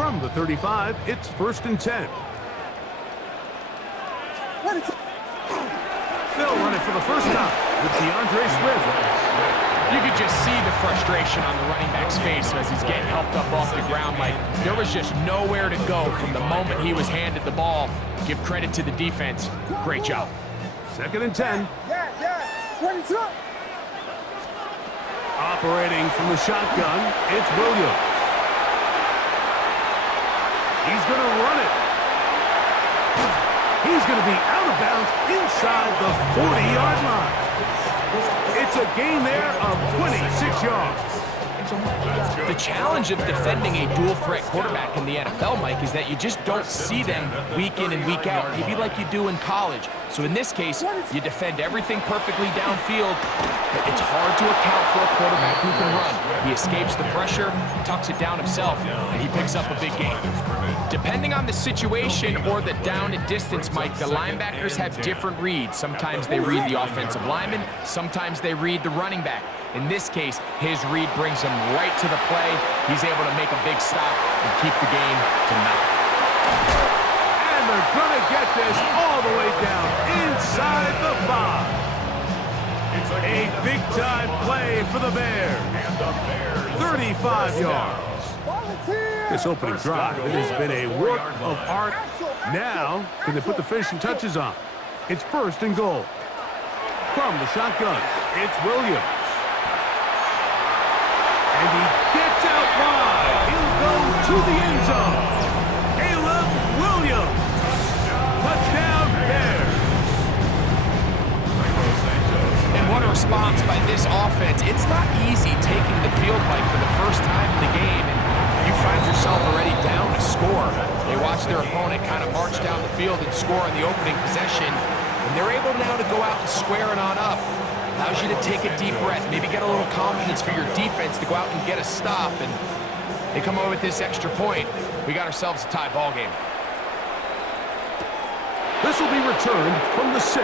From the 35, it's 1st and 10. Still running for the first time with DeAndre Swift. You could just see the frustration on the running back's face as he's getting helped up off the ground. Like, there was just nowhere to go from the moment he was handed the ball. Give credit to the defense. Great job. 2nd and 10. Operating from the shotgun, it's Williams. He's going to run it. He's going to be out of bounds inside the 40-yard line. It's a gain there of 26 yards. The challenge of defending a dual-threat quarterback in the NFL, Mike, is that you just don't see them week in and week out, maybe like you do in college. So in this case, you defend everything perfectly downfield, but it's hard to account for a quarterback who can run. He escapes the pressure, tucks it down himself, and he picks up a big gain. Depending on the situation or the down and distance, Mike, the linebackers have different reads. Sometimes they read the offensive lineman, sometimes they read the running back. In this case, his read brings him right to the play. He's able to make a big stop and keep the game to nothing. And they're going to get this all the way down inside the 5. A big-time play for the Bears. 35 yards. This opening drive, it has been a work of art. Now, can they put the finishing touches on? It's 1st and goal. From the shotgun, it's Williams. And he gets out wide. He'll go to the end zone. Caleb Williams. Touchdown, Bears. And what a response by this offense. It's not easy taking the field, Mike, for the first time in the game. And you find yourself already down a score. They watch their opponent kind of march down the field and score in the opening possession. And they're able now to go out and square it on up. Allows you to take a deep breath, maybe get a little confidence for your defense to go out and get a stop, and they come over with this extra point. We got ourselves a tie ball game. This will be returned from the 6.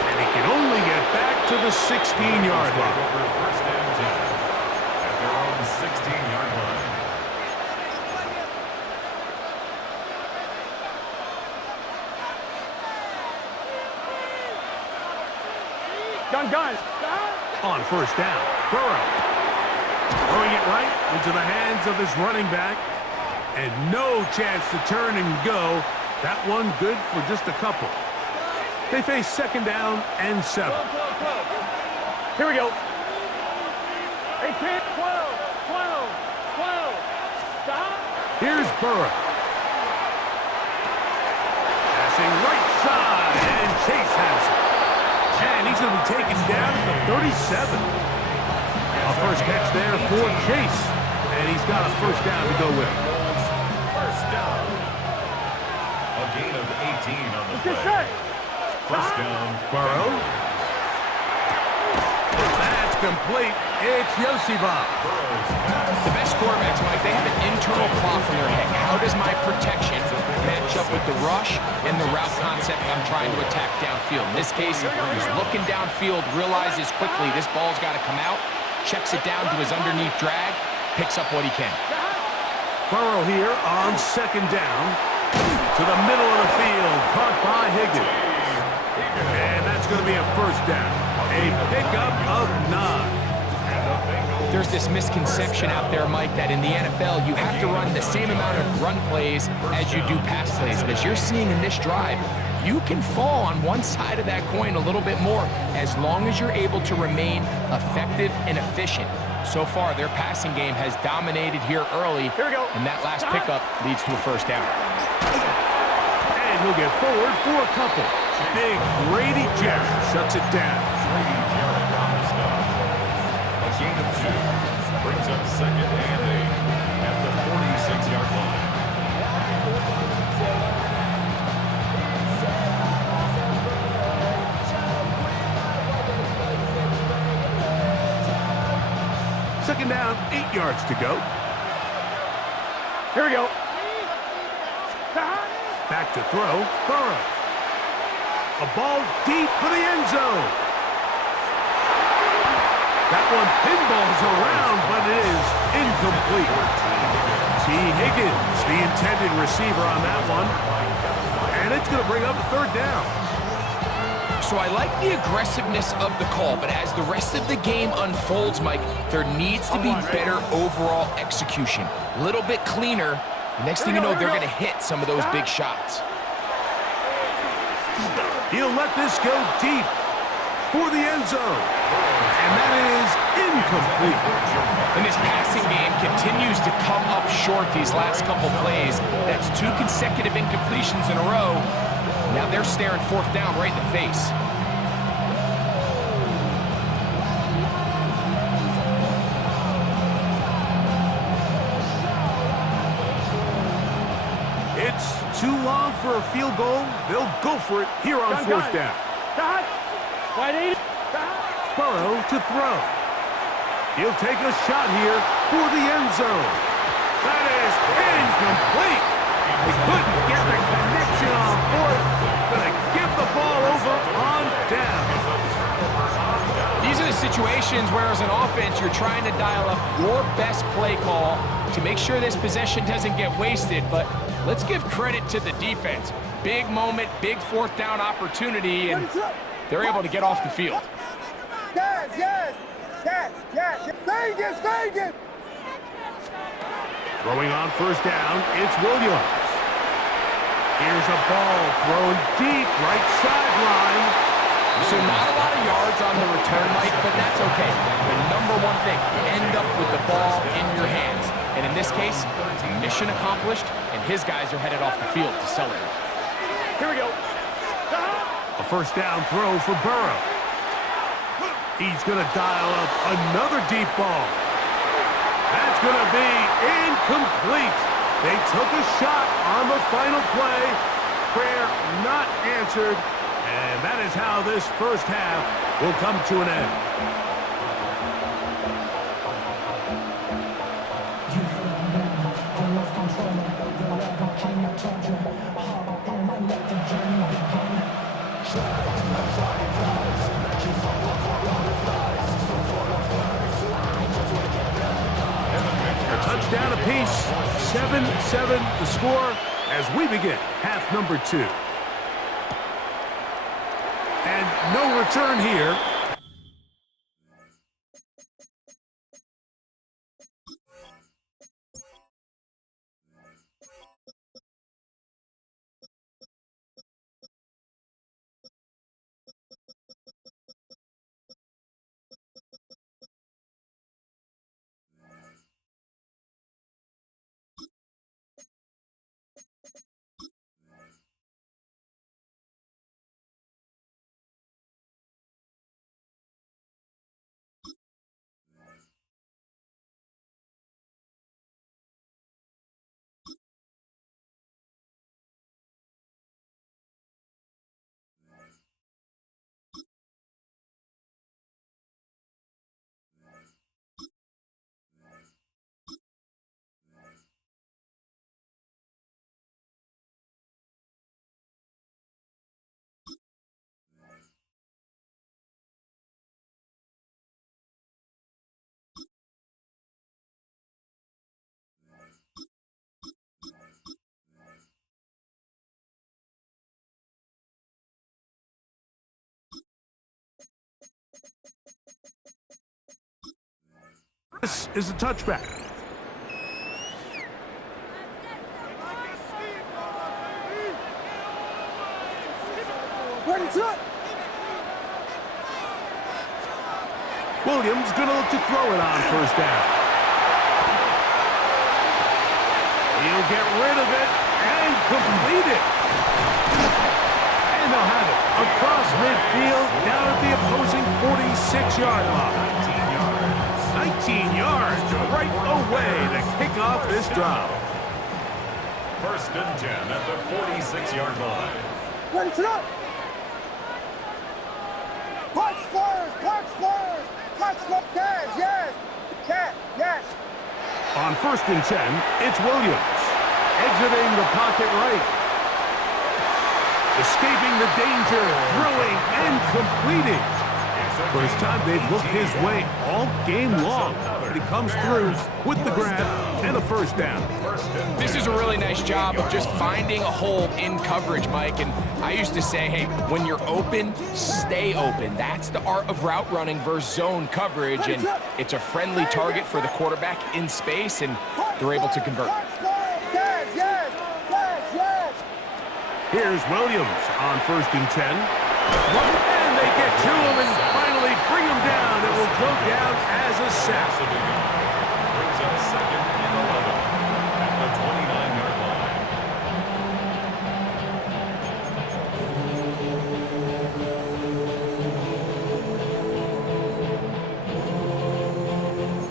And he can only get back to the 16-yard line. First and 10 at their own 16-yard line. Gun. On 1st down, Burrow. Throwing it right into the hands of his running back. And no chance to turn and go. That one good for just a couple. They face 2nd down and 7. Here we go. 18, 12. Stop. Here's Burrow. Passing right side, and Chase has it. And he's going to be taken down at the 37. A first catch there for Chase. And he's got a 1st down to go with him. First down. A gain of 18 on the play. First down. Burrow. That's complete. It's Yosibov. The best quarterbacks, Mike, they have an internal clock in their head. How does my protection match up with the rush and the route concept I'm trying to attack downfield? In this case, he's looking downfield, realizes quickly this ball's got to come out, checks it down to his underneath drag, picks up what he can. Burrow here on 2nd down. To the middle of the field, caught by Higgins. And that's going to be a 1st down. A pickup of 9. There's this misconception out there, Mike, that in the NFL, you have to run the same amount of run plays as you do pass plays. As you're seeing in this drive, you can fall on one side of that coin a little bit more as long as you're able to remain effective and efficient. So far, their passing game has dominated here early, and that last pickup leads to a 1st down. And he'll get forward for a couple. Big Grady Jarrett shuts it down. Grady Jarrett on the stop. A gain of 2 brings up 2nd and 8 at the 46-yard line. Second down, 8 yards to go. Here we go. Back to throw, Burrow. A ball deep for the end zone. That one pinballs around, but it is incomplete. T. Higgins, the intended receiver on that one. And it's going to bring up a third down. So I like the aggressiveness of the call, but as the rest of the game unfolds, Mike, there needs to be better overall execution. A little bit cleaner. The next thing you know, they're going to hit some of those big shots. He'll let this go deep for the end zone. And that is incomplete. And his passing game continues to come up short these last couple plays. That's 2 consecutive incompletions in a row. Now they're staring fourth down right in the face. It's too long for a field goal. They'll go for it here on fourth down. Burrow to throw. He'll take a shot here for the end zone. That is incomplete. They couldn't get the connection on fourth. Gonna give the ball over on down. These are the situations where as an offense you're trying to dial up your best play call to make sure this possession doesn't get wasted, but let's give credit to the defense. Big moment, big fourth down opportunity, and they're able to get off the field. Yes. Vegas. Throwing on first down, it's Williams. Here's a ball thrown deep, right sideline. So not a lot of yards on the return, Mike, but that's okay. The number one thing, end up with the ball in your hands. And in this case, mission accomplished, and his guys are headed off the field to celebrate. Here we go. A first down throw for Burrow. He's going to dial up another deep ball. That's going to be incomplete. They took a shot on the final play. Prayer not answered. And that is how this first half will come to an end. A touchdown apiece. 7-7 the score as we begin half number 2. And no return here. This is a touchback. Williams gonna look to throw it on first down. He'll get rid of it and complete it. And they'll have it across midfield down at the opposing 46-yard line. 19 yards right away to kick off this drive. First and 10 at the 46-yard line. Ready to go. Punch squares. Yes. On first and 10, it's Williams. Exiting the pocket right. Escaping the danger, throwing and completing. First time they've looked his way all game long. and he comes through with the grab and a first down. This is a really nice job of just finding a hole in coverage, Mike. And I used to say, hey, when you're open, stay open. That's the art of route running versus zone coverage, and it's a friendly target for the quarterback in space, and they're able to convert. Yes, yes, yes, yes. Here's Williams on 1st and 10. And they get to him and finally bring him down. It will go down as a sack. Brings up 2nd and 11 at the 29-yard line.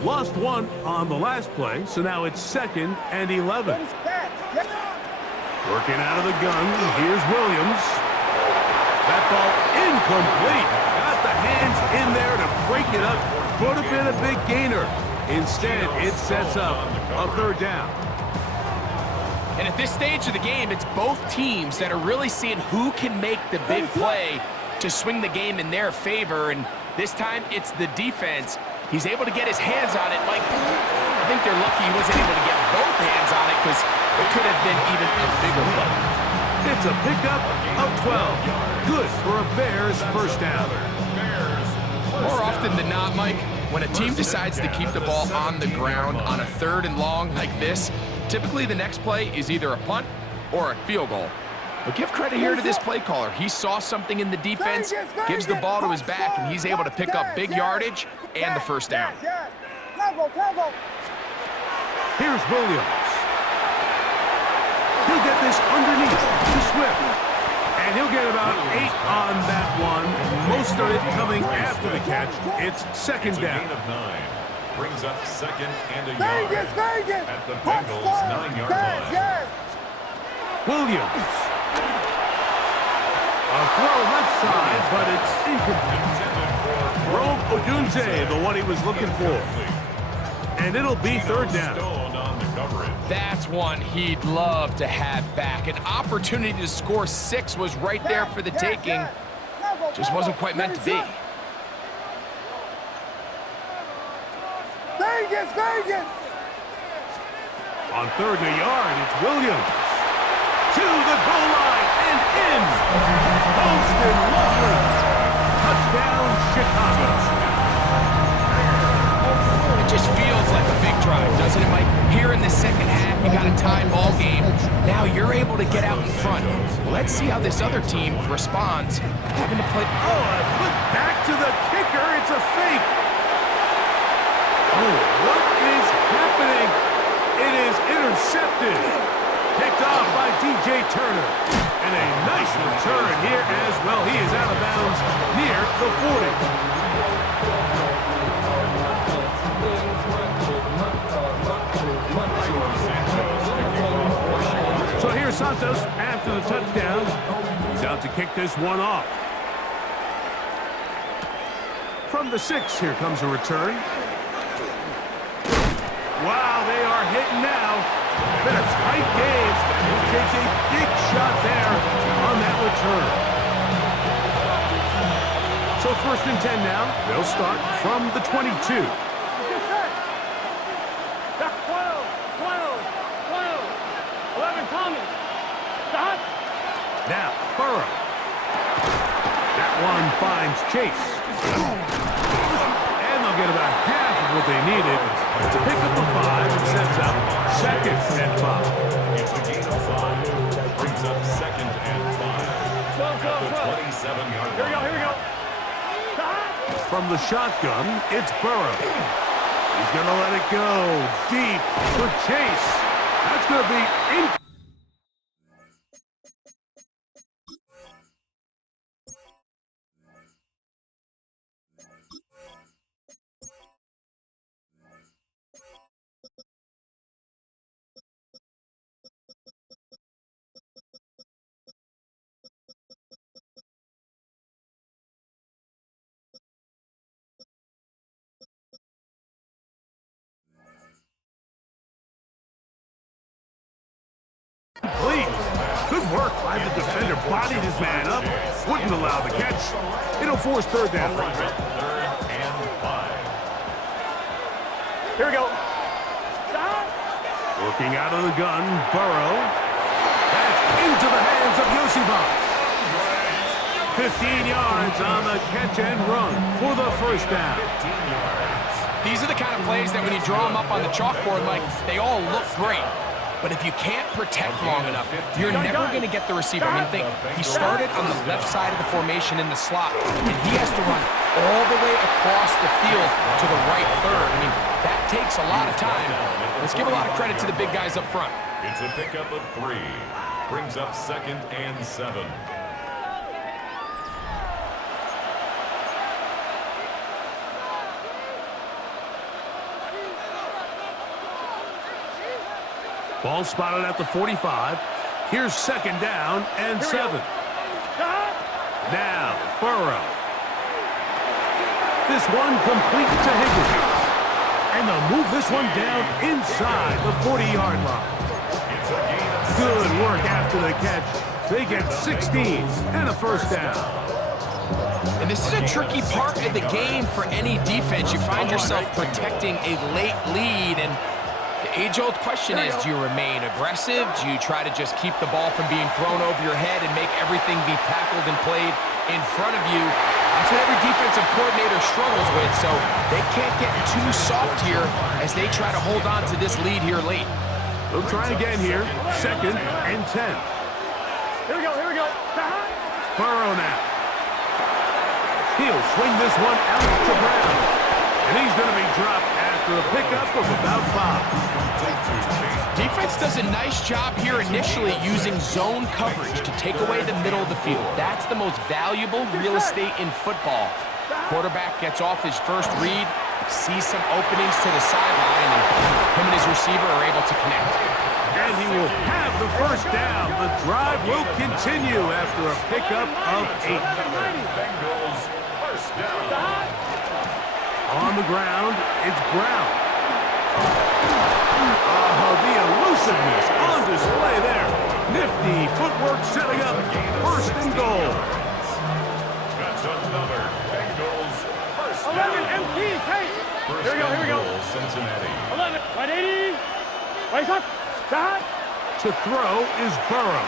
Lost one on the last play, so now it's 2nd and 11. Working out of the gun, here's Williams. That ball incomplete. Got the hands in there to break it up. Could have been a big gainer. Instead, it sets up a 3rd down. And at this stage of the game, it's both teams that are really seeing who can make the big play to swing the game in their favor. And this time, it's the defense. He's able to get his hands on it. Like, I think they're lucky he wasn't able to get both hands on it, because it could have been even a bigger play. It's a pickup of 12. Good for a Bears first down. More often than not, Mike, when a team decides to keep the ball on the ground on a 3rd and long like this, typically the next play is either a punt or a field goal. But give credit here to this play caller. He saw something in the defense, gives the ball to his back, and he's able to pick up big yardage and the first down. Here's Williams. He'll get this underneath to Swift. And he'll get about 8 on that one. Most of it coming after the catch. It's 2nd down. Gain of 9. Brings up 2nd and a Vegas, yard Vegas. at the Bengals' 9-yard line. Yes. Williams. A throw left side, but it's incomplete. Rome Odunze, the one he was looking for. And it'll be 3rd down. That's one he'd love to have back. An opportunity to score 6 was right there for the taking. Just wasn't quite meant to be. Vegas, Vegas. On 3rd and a yard, it's Williams. To the goal line and in. Posted lovely. Touchdown, Chicago. It just feels like a big drive, doesn't it, Mike? Here in the second half, you got a tie ball game. Now you're able to get out in front. Let's see how this other team responds, having to play. Oh, a flip back to the kicker. It's a fake. Oh, what is happening? It is intercepted. Picked off by DJ Turner. And a nice return here as well. He is out of bounds near the 40. So here's Santos after the touchdown. He's out to kick this one off. From the 6, here comes a return. Wow, they are hitting now. Been a tight game. He takes a big shot there on that return. So 1st and 10 now. They'll start from the 22. That's 12, 11 Thomas. Stop. Now, Burrow. That one finds Chase. And they'll get about half of what they needed to pick up the 5 and sets up 2nd and 5. It's a gain of 5. Brings up 2nd and 5 at the 27-yard line. Here we go. Stop. From the shotgun, it's Burrow. He's going to let it go deep for Chase. That's going to be in. Please. Good work by the defender. Bodied his man up. Wouldn't allow the catch. It'll force 3rd down. Brings up 3rd and 5. Here we go. Stop. Looking out of the gun, Burrow. That's into the hands of Yosibas. 15 yards on the catch and run for the first down. These are the kind of plays that when you draw them up on the chalkboard, Mike, they all look great. But if you can't protect long enough, you're never going to get the receiver. I mean, think, he started on the left side of the formation in the slot, and he has to run all the way across the field to the right third. I mean, that takes a lot of time. Let's give a lot of credit to the big guys up front. It's a pickup of 3. Brings up 2nd and 7. Ball spotted at the 45. Here's 2nd down and 7. Now, Burrow. This one complete to Higgins. And they'll move this one down inside the 40-yard line. Good work after the catch. They get 16 and a first down. And this is a tricky part of the game for any defense. You find yourself protecting a late lead, and the age-old question is, do you remain aggressive? Do you try to just keep the ball from being thrown over your head and make everything be tackled and played in front of you? That's what every defensive coordinator struggles with, so they can't get too soft here as they try to hold on to this lead here late. They'll try again here, 2nd and 10. Here we go, here we go. Burrow now. He'll swing this one out to Brown. And he's going to be dropped after a pickup of about 5. Defense does a nice job here initially using zone coverage to take away the middle of the field. That's the most valuable real estate in football. Quarterback gets off his first read, sees some openings to the sideline, and him and his receiver are able to connect. And he will have the first down. The drive will continue after a pickup of 8. Bengals first down. On the ground, it's Brown. Oh, the elusiveness on display there. Nifty footwork setting up 1st and goal. That's another Bengals first 11 down. MT, take. First Here we go, here we go. and goal, Cincinnati. 11, 180. Wait up. Stop. To throw is Burrow.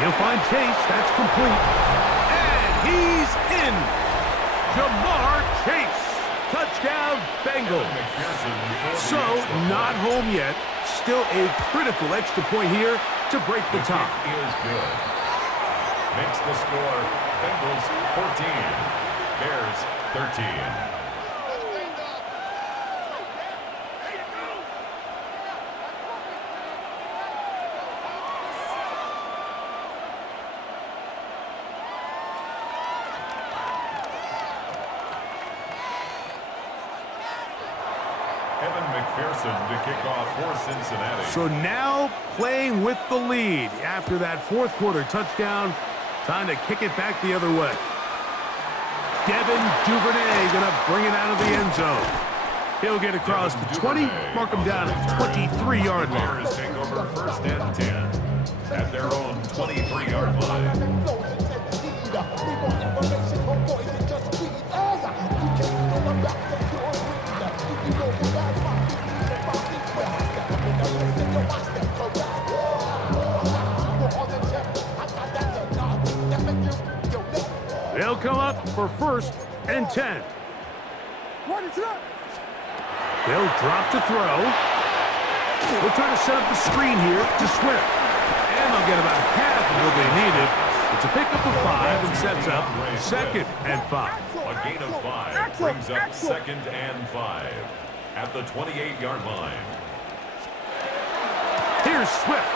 He'll find Chase. That's complete. And he's in. Jamar Chase. Touchdown, Bengals. So, not home yet. Still a critical extra point here to break the tie. Is good. Makes the score Bengals 14, Bears 13. To kick off for Cincinnati. So now playing with the lead after that 4th quarter touchdown. Time to kick it back the other way. Devin Duvernay going to bring it out of the end zone. He'll get across the 20, mark him down at the 23-yard line. Bears take over 1st and 10 at their own 23-yard line. They'll come up for 1st and 10. They'll drop to throw. They'll try to set up the screen here to Swift. And they'll get about half of what they needed. It's a pickup of 5 and sets up 2nd and 5. A gain of 5 brings up 2nd and 5 at the 28-yard line. Here's Swift.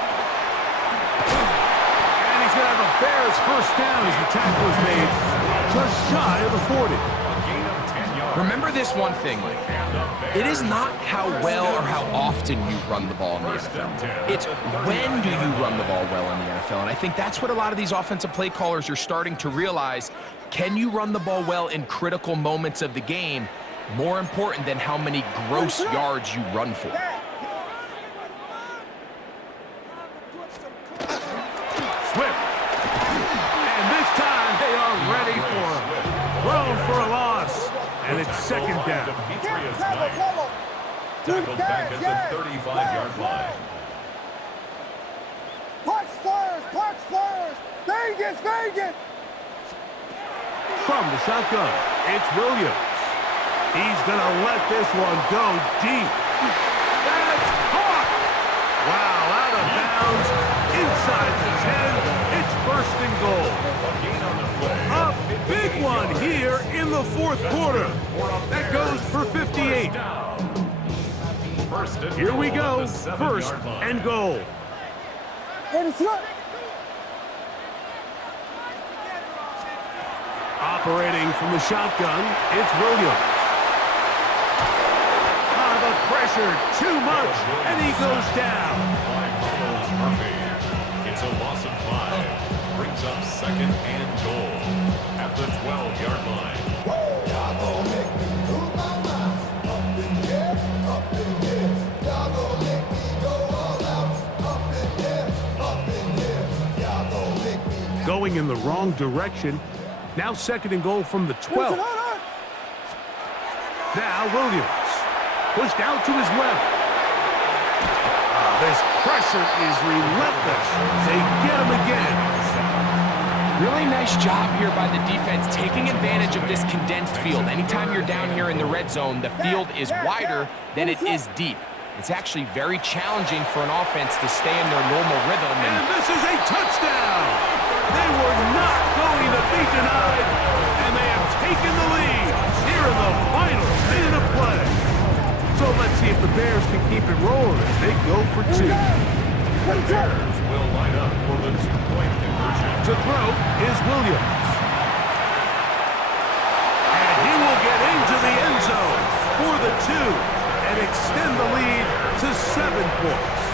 And he's going to have a Bears first down as the tackle is made just shy of the 40. Remember this one thing, Mike. It is not how well or how often you run the ball in the NFL. It's when do you run the ball well in the NFL. And I think that's what a lot of these offensive play callers are starting to realize. Can you run the ball well in critical moments of the game? More important than how many gross yards you run for. Swift. And this time they are ready for him. Thrown for a loss. And it's second down. Tackled back at the 35-yard line. Punch Spurs! Punch Spurs! Vegas! Vegas! From the shotgun, it's Williams. He's going to let this one go deep. That's caught! Wow, out of bounds, inside the 10. It's first and goal. A big one here in the fourth quarter. That goes for 58. Here we go, first and goal. Operating from the shotgun, it's Williams. The pressure, too much, and he goes down. It's a loss of 5. Brings up second and goal at the 12-yard line. Y'all gon' make me lose my mind. Up in here, up in here. Y'all gon' make me go all out. Up in here, up in here. Y'all gon' make me. Going in the wrong direction. Now second and goal from the 12. Now Williams. Pushed out to his left. This pressure is relentless. They get him again. Really nice job here by the defense, taking advantage of this condensed field. Anytime you're down here in the red zone, the field is wider than it is deep. It's actually very challenging for an offense to stay in their normal rhythm. And this is a touchdown. They were not going to be denied, and they have taken the lead here in the final minute of play. So let's see if the Bears can keep it rolling as they go for 2. The Bears will line up for the 2-point conversion. To throw is Williams. And he will get into the end zone for the 2 and extend the lead to 7 points.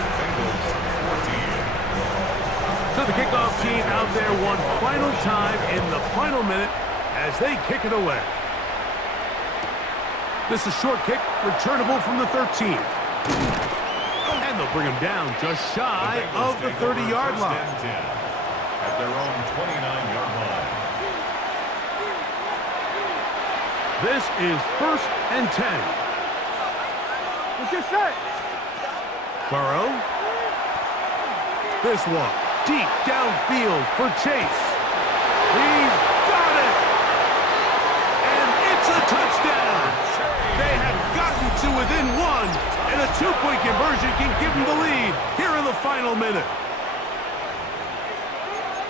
So the kickoff team out there one final time in the final minute as they kick it away. This is short kick, returnable from the 13. And they'll bring him down just shy of the 30-yard line. At their own 29-yard line. This is first and 10. Let's get set. Burrow. This one, deep downfield for Chase. He's got it! And it's a touchdown! They have gotten to within 1, and a 2-point conversion can give them the lead here in the final minute.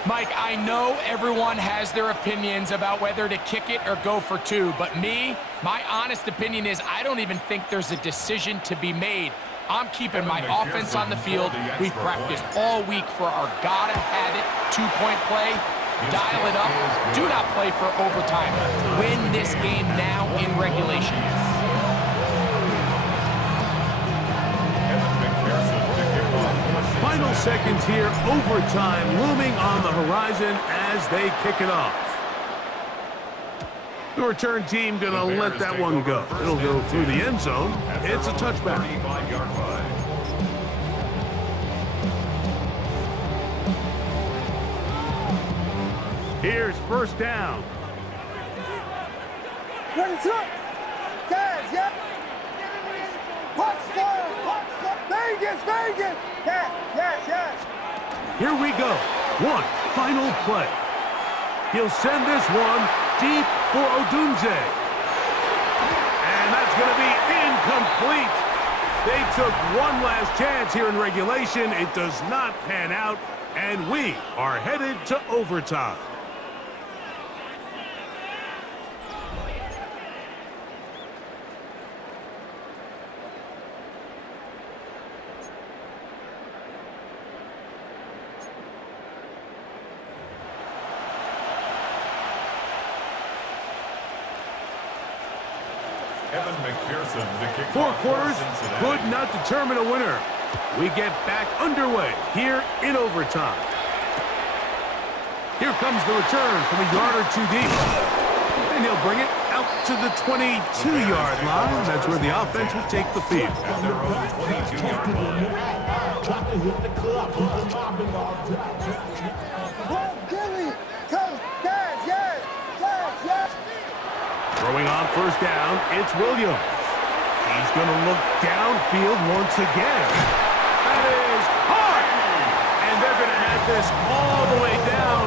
Mike, I know everyone has their opinions about whether to kick it or go for 2, but my honest opinion is I don't even think there's a decision to be made. I'm keeping my offense on the field. We've practiced all week for our gotta-have-it 2-point play. Dial it up. Do not play for overtime. Win this game now in regulation. Final seconds here, overtime looming on the horizon as they kick it off. The return team gonna let that one go. It'll go through the end zone. It's a touchback. 35-yard line. Here's first down. Ready, set. Guys, yeah. Punch Spurs! Punch Spurs! Vegas! Vegas! Yes, yes, yes. Here we go. One final play. He'll send this one deep for Odunze. And that's going to be incomplete. They took one last chance here in regulation. It does not pan out, and we are headed to overtime. Four quarters could not determine a winner. We get back underway here in overtime. Here comes the return from a yard or 2 deep. And he'll bring it out to the 22-yard line. That's where the offense will take the field. At their own 22-yard line. Come, Billy! Come, yes, yes, yes, yes! Throwing on first down, it's Williams. He's going to look downfield once again. That is hard. And they're going to have this all the way down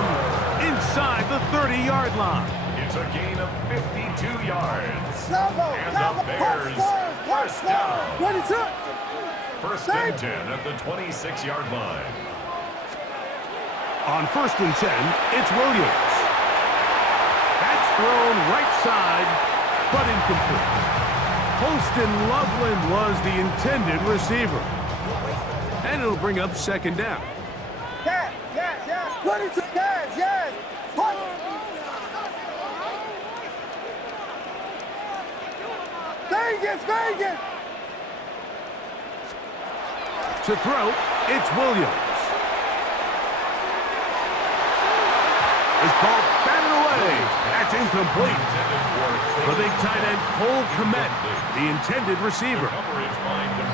inside the 30-yard line. It's a gain of 52 yards. And the Bears first down. First and 10 at the 26-yard line. On first and 10, it's Williams. That's thrown right side, but incomplete. Holston Loveland was the intended receiver. And it'll bring up second down. Yes. Yes. Vegas. To throw, it's Williams. This ball batted away. That's incomplete. The big tight end, Cole Kmet, the intended receiver.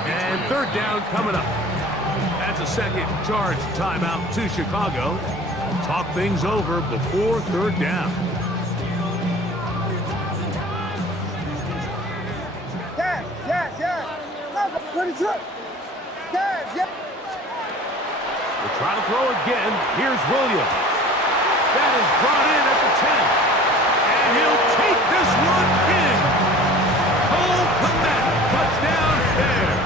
And third down coming up. That's a second charge timeout to Chicago. Talk things over before third down. Yes. We'll try to throw again. Here's Williams. That is brought in at the 10. And he'll take this one in. Cole Kmet, touchdown Bears.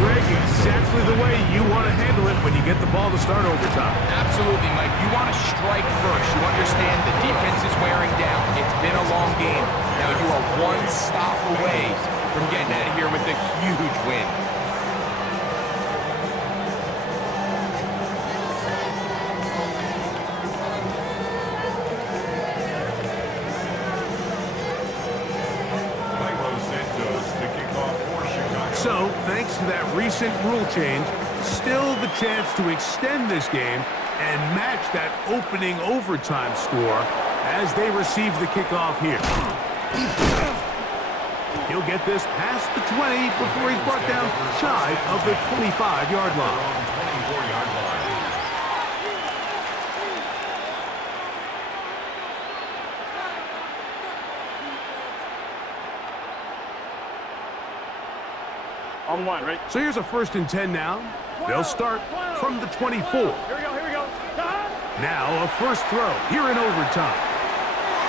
Greg, exactly the way you want to handle it when you get the ball to start overtime. Absolutely, Mike. You want to strike first. You understand the defense is wearing down. It's been a long game. Now you are one stop away from getting out of here with a huge win. So, thanks to that recent rule change, still the chance to extend this game and match that opening overtime score as they receive the kickoff here. He'll get this past the 20 before he's brought down shy of the 25-yard line. On one, right? So here's a first and 10 now. They'll start from the 24. Here we go. Now a first throw here in overtime.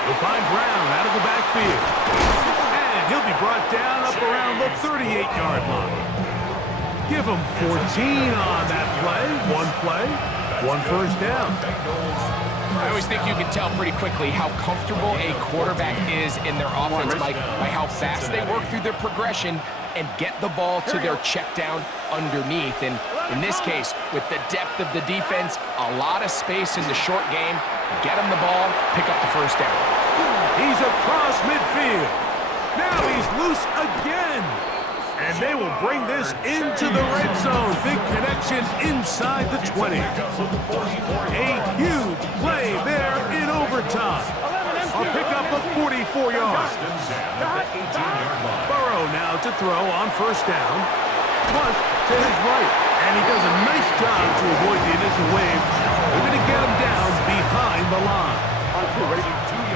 He'll find Brown out of the backfield. And he'll be brought down up around the 38-yard line. Give him 14 on that play. One first down. I always think you can tell pretty quickly how comfortable a quarterback is in their offense, Mike, by how fast they work through their progression and get the ball to their check down underneath. And in this case, with the depth of the defense, a lot of space in the short game, get him the ball, pick up the first down. He's across midfield. Now he's loose again. And they will bring this into the red zone. Big connection inside the 20. A huge play there in overtime. A pickup of 44 yards. Burrow now to throw on first down. Plus to his right. And he does a nice job to avoid the initial wave. They're going to get him down behind the line.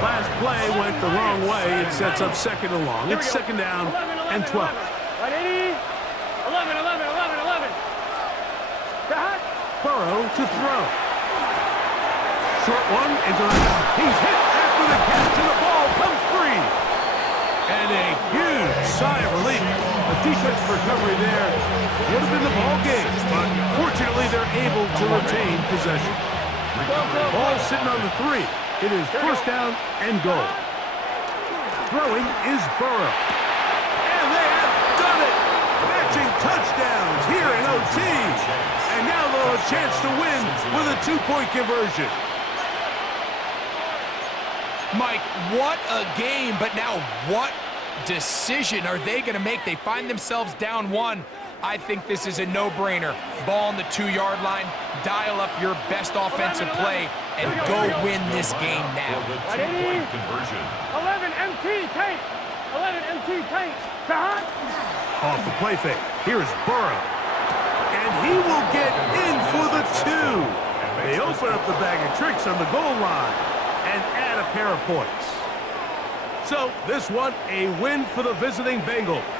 Last play went the wrong way. It sets up second and long. It's second down and 12. 11. Burrow to throw. Short one into the... He's hit after the catch and the ball comes free. And a huge sigh of relief. A defensive recovery there would have been the ball game, but fortunately they're able to retain possession. Ball sitting on the 3. It is first down and goal. Throwing is Burrow. And they have done it. Matching touchdowns here in OT. And now they'll have a chance to win with a 2-point conversion. Mike, what a game, but now what decision are they going to make? They find themselves down 1. I think this is a no-brainer. Ball on the 2-yard line, dial up your best offensive play, and go win this game now. 11 MT tank. Off the play fake. Here's Burrow. And he will get in for the 2. They open up the bag of tricks on the goal line. and add a pair of points. So this one, a win for the visiting Bengals.